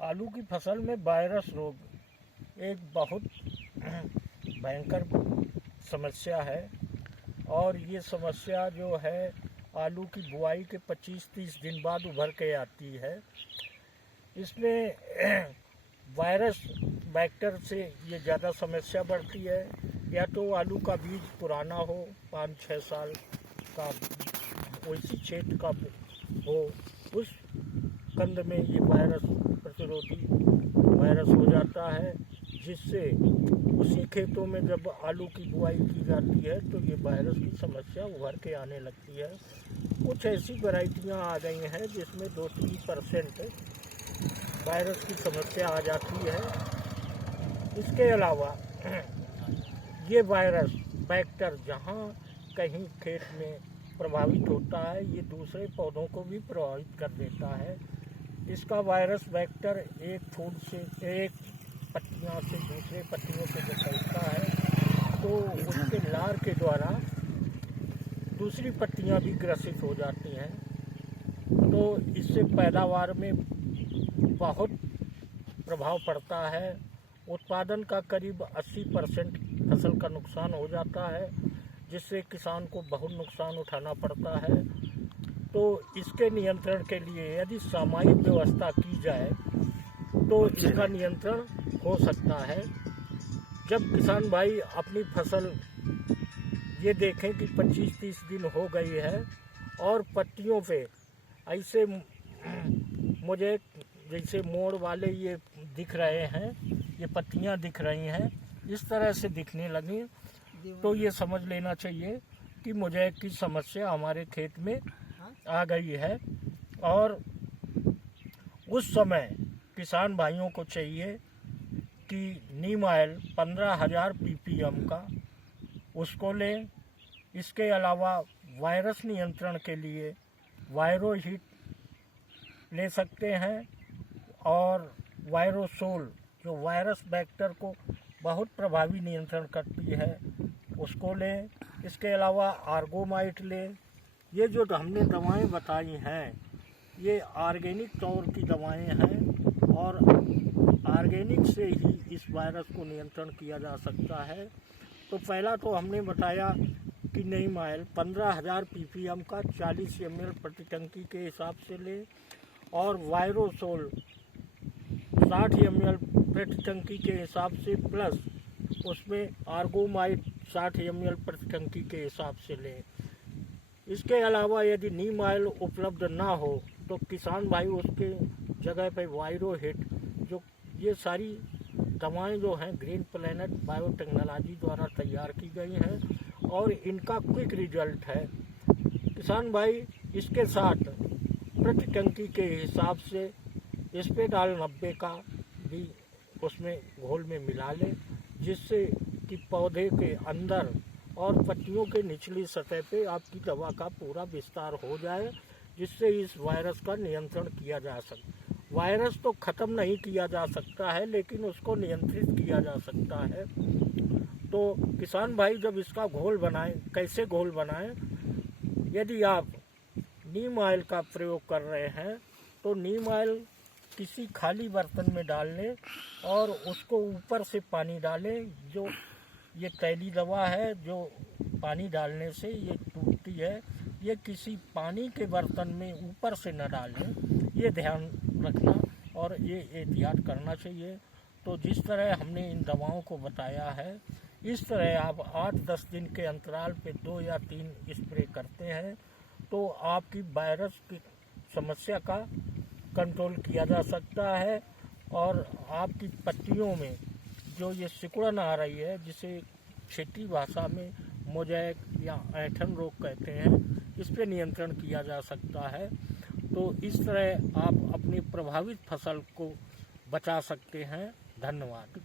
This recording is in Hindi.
आलू की फसल में वायरस रोग एक बहुत भयंकर समस्या है और ये समस्या जो है आलू की बुआई के 25-30 दिन बाद उभर के आती है। इसमें वायरस बैक्टर से ये ज़्यादा समस्या बढ़ती है। या तो आलू का बीज पुराना हो, 5-6 साल का उसी क्षेत्र का हो, उस कंद में ये वायरस प्रतिरोधी वायरस हो जाता है, जिससे उसी खेतों में जब आलू की बुआई की जाती है तो ये वायरस की समस्या उभर के आने लगती है। कुछ ऐसी वैरायटियाँ आ गई हैं जिसमें 2-3% वायरस की समस्या आ जाती है। इसके अलावा ये वायरस बैक्टर जहाँ कहीं खेत में प्रभावित होता है, ये दूसरे पौधों को भी प्रभावित कर देता है। इसका वायरस बैक्टर एक फूल से, एक पत्तियाँ से दूसरे पत्तियों को जब फैलता है तो उसके लार के द्वारा दूसरी पत्तियाँ भी ग्रसित हो जाती हैं। तो इससे पैदावार में बहुत प्रभाव पड़ता है। उत्पादन का करीब 80% फसल का नुकसान हो जाता है, जिससे किसान को बहुत नुकसान उठाना पड़ता है। तो इसके नियंत्रण के लिए यदि सामयिक व्यवस्था की जाए तो इसका नियंत्रण हो सकता है। जब किसान भाई अपनी फसल ये देखें कि 25-30 दिन हो गई है और पत्तियों पे ऐसे मुझे जैसे मोड़ वाले ये दिख रहे हैं, ये पत्तियां दिख रही हैं, इस तरह से दिखने लगी तो ये समझ लेना चाहिए कि मोज़ेक की समस्या हमारे खेत में आ गई है। और उस समय किसान भाइयों को चाहिए कि नीम ऑयल 15,000 ppm का उसको लें। इसके अलावा वायरस नियंत्रण के लिए वायरोहिट ले सकते हैं और वायरोसोल जो वायरस बैक्टर को बहुत प्रभावी नियंत्रण करती है उसको लें। इसके अलावा आर्गोमाइट लें। ये जो हमने दवाएं बताई हैं ये ऑर्गेनिक तौर की दवाएं हैं और ऑर्गेनिक से ही इस वायरस को नियंत्रण किया जा सकता है। तो पहला तो हमने बताया कि नीम ऑयल 15,000 ppm का 40 ml प्रति टंकी के हिसाब से लें और वायरोसोल 60 ml प्रति टंकी के हिसाब से प्लस उसमें आर्गोमाइट 60 ml प्रति टंकी के हिसाब से लें। इसके अलावा यदि नीम ऑयल उपलब्ध ना हो तो किसान भाई उसके जगह पे वायरोहिट, जो ये सारी दवाएं जो हैं ग्रीन प्लेनेट बायोटेक्नोलॉजी द्वारा तैयार की गई हैं और इनका क्विक रिजल्ट है। किसान भाई इसके साथ प्रति टंकी के हिसाब से स्पेडाल 90 का भी उसमें घोल में मिला लें, जिससे कि पौधे के अंदर और पत्तियों के निचली सतह पे आपकी दवा का पूरा विस्तार हो जाए, जिससे इस वायरस का नियंत्रण किया जा सके। वायरस तो ख़त्म नहीं किया जा सकता है लेकिन उसको नियंत्रित किया जा सकता है। तो किसान भाई जब इसका घोल बनाएं, कैसे घोल बनाएं? यदि आप नीम ऑयल का प्रयोग कर रहे हैं तो नीम ऑयल किसी खाली बर्तन में डाल लें और उसको ऊपर से पानी डालें। जो ये तैली दवा है जो पानी डालने से ये टूटती है, ये किसी पानी के बर्तन में ऊपर से न डालें, ये ध्यान रखना और ये एहतियात करना चाहिए। तो जिस तरह हमने इन दवाओं को बताया है इस तरह आप 8-10 दिन के अंतराल पे 2 या 3 स्प्रे करते हैं तो आपकी वायरस की समस्या का कंट्रोल किया जा सकता है। और आपकी पत्तियों में जो ये सिकुड़न आ रही है, जिसे क्षेत्रीय भाषा में मोज़ेक या ऐंठन रोग कहते हैं, इस पे नियंत्रण किया जा सकता है। तो इस तरह आप अपनी प्रभावित फसल को बचा सकते हैं। धन्यवाद।